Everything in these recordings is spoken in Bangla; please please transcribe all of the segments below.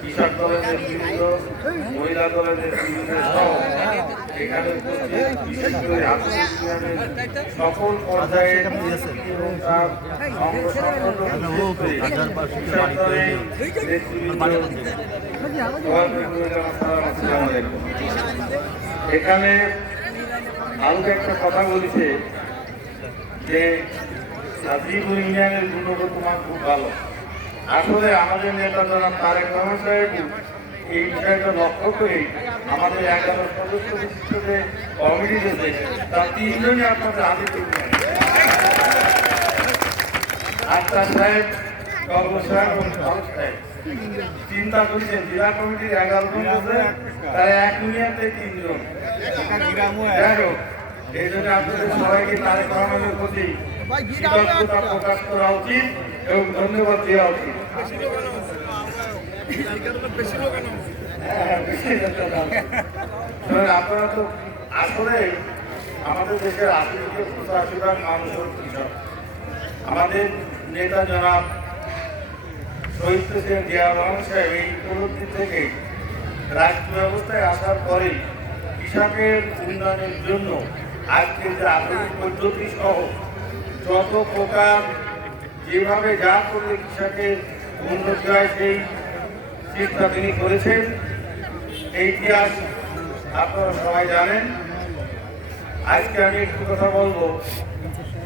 কৃষক দলের নেতৃবৃন্দ, মহিলা দলের নেতৃবৃন্দ এখানে বিশেষ করে সকল পর্যায়ে এবং তার এখানে আরও একটা কথা বলেছে যে নাজিবুল ইউনিয়নের গুণগত মান খুব ভালো। আসলে আমাদের নেতা যারা, তারেক রহমান সাহেব, এই বিষয়টা লক্ষ্য করে আমাদের এগারো সদস্য বিশিষ্ট কমিটি রয়েছে তার তিনজনই আপনাদের আগে আক্তার সাহেব চিন্তা করছেন, জেলা কমিটির এগারো জন আছে এক ইউনিয়নতে তিনজন। যাই এই জন্য আপনাদের সবাইকে তারেক রহমানের প্রতি কৃতজ্ঞতা প্রকাশ করা উচিত। এবং ধন্যবাদ দেওয়া উচিত হ্যাঁ, আপনারা তো আসলে আমাদের দেশের আশি থেকে পঁচাশি ভাগ মানুষ হল কৃষক আমাদের নেতা জনাব শহীদ প্রেসিডেন্ট জিয়া রহমান সাহেব এই উপলব্ধি থেকে রাষ্ট্র ব্যবস্থায় আসার পরে কৃষকের উন্নয়নের জন্য আজকে যে আধুনিক পদ্ধতি সহ যত প্রকার যেভাবে যা করলে কৃষকের উন্নতি সেই চিন্তা তিনি করেছেন এই ইতিহাস আপনারা সবাই জানেন। আজকে আমি একটু কথা বলব।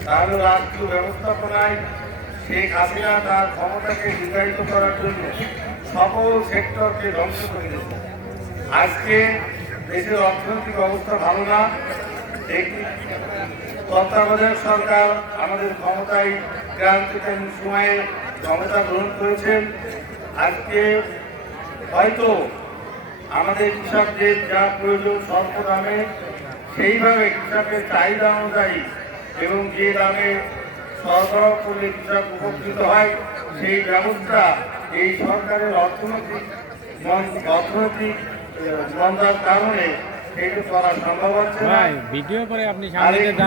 তাহলে রাজ্য ব্যবস্থাপনায় শেখ হাসিনা তার ক্ষমতাকে নির্ধারিত করার জন্য সকল সেক্টরকে ধ্বংস করে আজকে দেশের অর্থনৈতিক অবস্থা ভালো না তত্ত্বাবধায়ক সরকার আমাদের ক্ষমতায় ক্রান্তিকালীন সময়ে ক্ষমতা গ্রহণ করেছেন। আজকে হয়তো আমাদের কৃষকদের যা প্রয়োজন স্বল্প দামে, সেইভাবে কৃষকের চাহিদা অনুযায়ী এবং যে দামে সরবরাহ করলে কৃষক উপকৃত হয়, সেই ব্যবস্থা এই সরকারের অর্থনৈতিক অর্থনৈতিক মন্দার কারণে ভাই ভিডিও করে আপনি সামনে এটা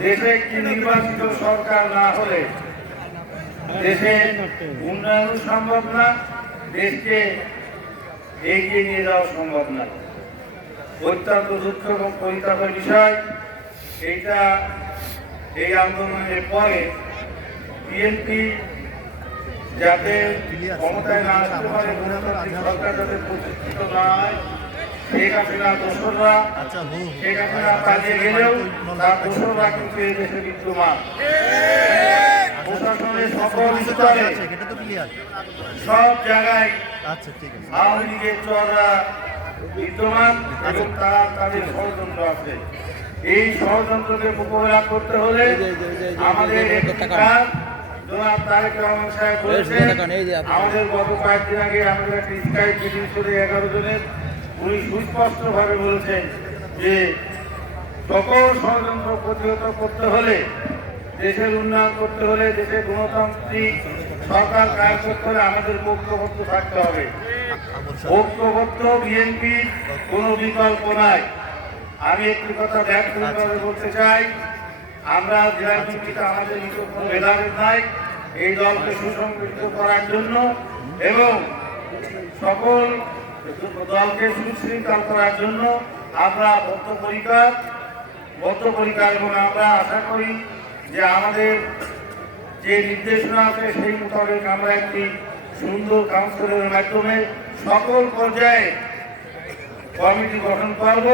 দেশে একটি নির্বাচিত সরকার না হলে দেশে উন্নয়ন সম্ভব না দেশকে এগিয়ে নিয়ে যাওয়া সম্ভব না। অত্যন্ত দুঃখ এবং পরিতাপের বিষয় এইটা এই আন্দোলনের পরে বিএনপি যাতে ক্ষমতায় না আসতে পারে সরকার যাতে প্রতিষ্ঠিত না হয় শেখ হাসিনা দোসররা আচ্ছা হো হো। শেখ হাসিনা পালিয়ে গেলেও তার দোসররা কিন্তু এই দেশে বিদ্যমান। প্রশাসনের সকল স্তরে ক্লিয়ার সব জায়গায় আচ্ছা ঠিক আছে। আওয়ামী লীগের চোররা বিদ্যমান এবং তারা তাদের ষড়যন্ত্র আছে। এই ষড়যন্ত্রকে মোকাবেলা করতে হলে আমাদের একটি জনাব তারেক রহমান সাহেব বলেছেন আমাদের গত কয়েকদিন আগে আমাদের একটা স্কাইপ মিটিং করে এগারো জনের উনি সুস্পষ্টভাবে বলেছেন যে সকল ষড়যন্ত্র প্রতিহত করতে হলে দেশের উন্নয়ন করতে হলে দেশের গণতান্ত্রিক সরকার কায়েম করতে হলে আমাদের ঐক্যবদ্ধ থাকতে হবে। ঐক্যবদ্ধ বিএনপির কোনো বিকল্প নাই। আমি একটি কথা ব্যাপকভাবে বলতে চাই আমরা জেলা বিএনপিতে আমাদের ভেদাভেদ নাই এই দলকে সুসংগঠিত করার জন্য এবং সকল দলকে সুশৃঙ্খল করার জন্য আমরা বদ্ধপরিকার বদ্ধপরিকার এবং আমরা আশা করি যে আমাদের যে নির্দেশনা আছে সেই মোতাবেক আমরা একটি সুন্দর কাউন্সিলের মাধ্যমে সকল পর্যায়ে কমিটি গঠন করব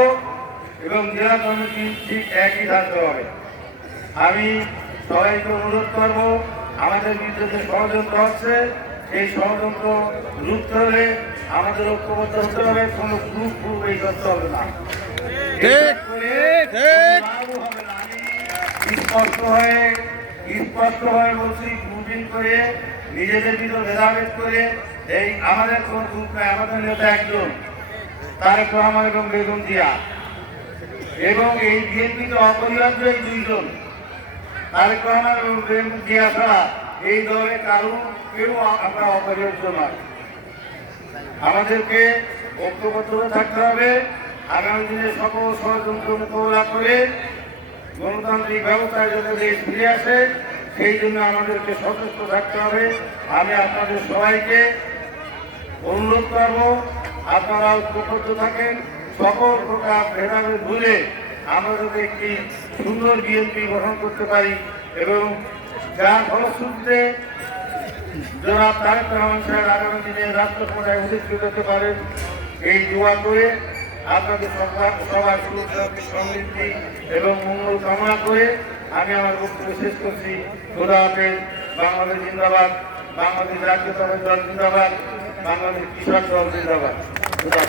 এবং জেলা কমিটি ঠিক একই থাকতে হবে। আমি সবাইকে অনুরোধ করব আমাদের বিরুদ্ধে যে ষড়যন্ত্র হচ্ছে সেই ষড়যন্ত্র রুখতে হলে আমাদের ঐক্যবদ্ধ হতে হবে কোনো গ্রুপ গ্রুপ এই করতে হবে না। স্পষ্ট হয়ে স্পষ্ট হয়ে বলছি গ্রুপিং করে নিজেদের ভিতর ভেদাভেদ করে এই আমাদের কোন গ্রুপ আমাদের নেতা একজন তারেক রহমান এবং বেগম জিয়া। এবং এই বিএনপিতে অপরিহার্য এই দুইজন। তারেক রহমান এবং জিয়া এই দলে কারও কেউ আমরা অপরিহার্য নয়। আমাদেরকে ঐক্যবদ্ধ থাকতে হবে। আগামী দিনে সকল ষড়যন্ত্র মোকাবেলা করে গণতান্ত্রিক ব্যবস্থায় যাতে দেশ ফিরে আসে, সেই জন্য আমাদেরকে সতর্ক থাকতে হবে। আমি আপনাদের সবাইকে অনুরোধ করব, আপনারা ঐক্যবদ্ধ থাকেন, সকল প্রকার ভেদাভেদ ভুলে আমরা যদি একটি সুন্দর বিএনপি গঠন করতে পারি এবং যার ফলশ্রুতিতে জনাব তারেক রহমান সাহেব আগামী দিনে রাষ্ট্র ক্ষমতায় অধিষ্ঠিত হতে পারেন, এই দোয়া করে আপনাদের সবার সবার সুরক্ষা সমৃদ্ধি এবং মঙ্গল কামনা করে আমি আমার বক্তব্য শেষ করছি। খোদা হাফেজ। বাংলাদেশ জিন্দাবাদ। বাংলাদেশ জাতীয়তাবাদী দল জিন্দাবাদ। বাংলাদেশ কৃষক দল জিন্দাবাদ। খোদা